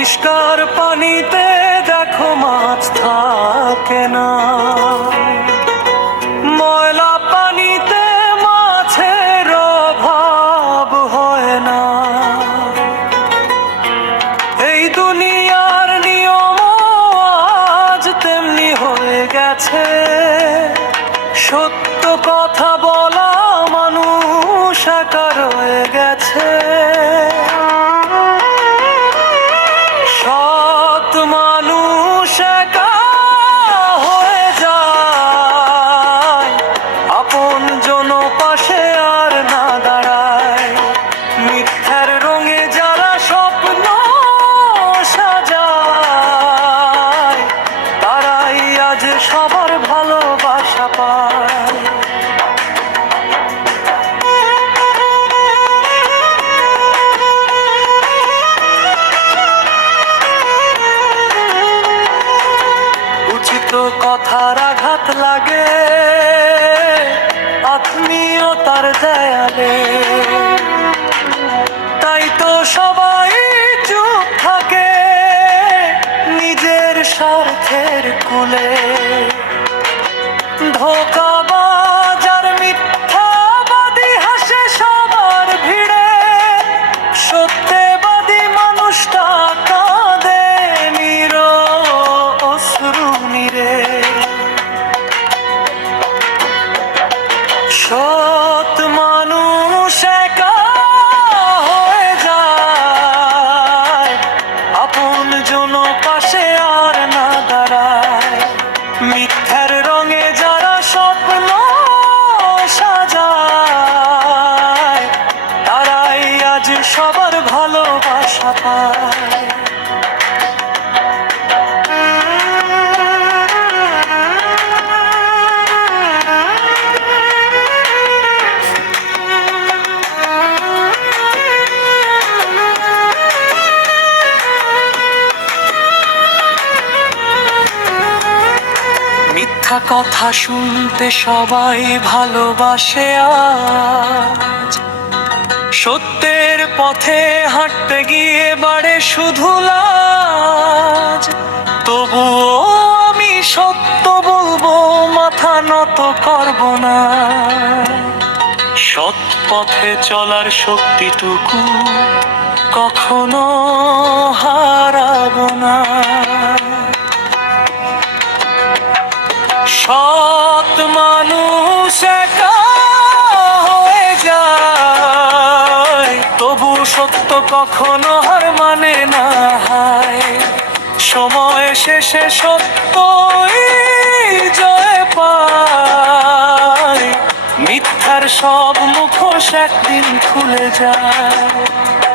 পরিষ্কার পানিতে দেখো মাছ থাকে না, ময়লা পানিতে মাছের অভাব হয় না। এই দুনিয়ার নিয়ম আজ তেমনি হয়ে গেছে, সত্য কথা বলা মানুষ একা রয়ে গেছে। সৎ মানুষ একা হয়ে যায়, আপন জন পাশে আর না দাঁড়ায়। মিথ্যার রঙে যারা স্বপ্ন সাজায়, তারাই আজ সবার ভালোবাসা পায়। উচিত কথার আঘাত লাগে আত্মীয়তার দেয়ালে, তাই তো সবাই চুপ থাকে নিজের স্বার্থের কুলে। ধোঁকাবাজ আর মিথ্যাবাদী হাসে সবার ভিড়ে, সত্যবাদী মানুষটা কাঁদে অশ্রু নিরে। সৎ মানুষ একা হয়ে যায়, আপন জন পাশে আর না দাঁড়ায়। মিথ্যার রঙে যারা স্বপ্ন সাজায়, তারাই আজ সবার ভালোবাসা পায়। মিথ্যা কথা শুনতে সবাই ভালোবাসে আজ, সত্যের পথে হাঁটতে গিয়ে বাড়ে শুধু লাজ। তবুও আমি সত্য বলবো, মাথা নত করব না। সৎ পথে চলার শক্তিটুকু কখনো হারাবো না। সৎ মানুষ একা হয়ে যায়, তবু সত্য কখনো হার মানে না হয়। সময় শেষে সত্যই জয় পায়, মিথ্যার সব মুখোশ একদিন খুলে যায়।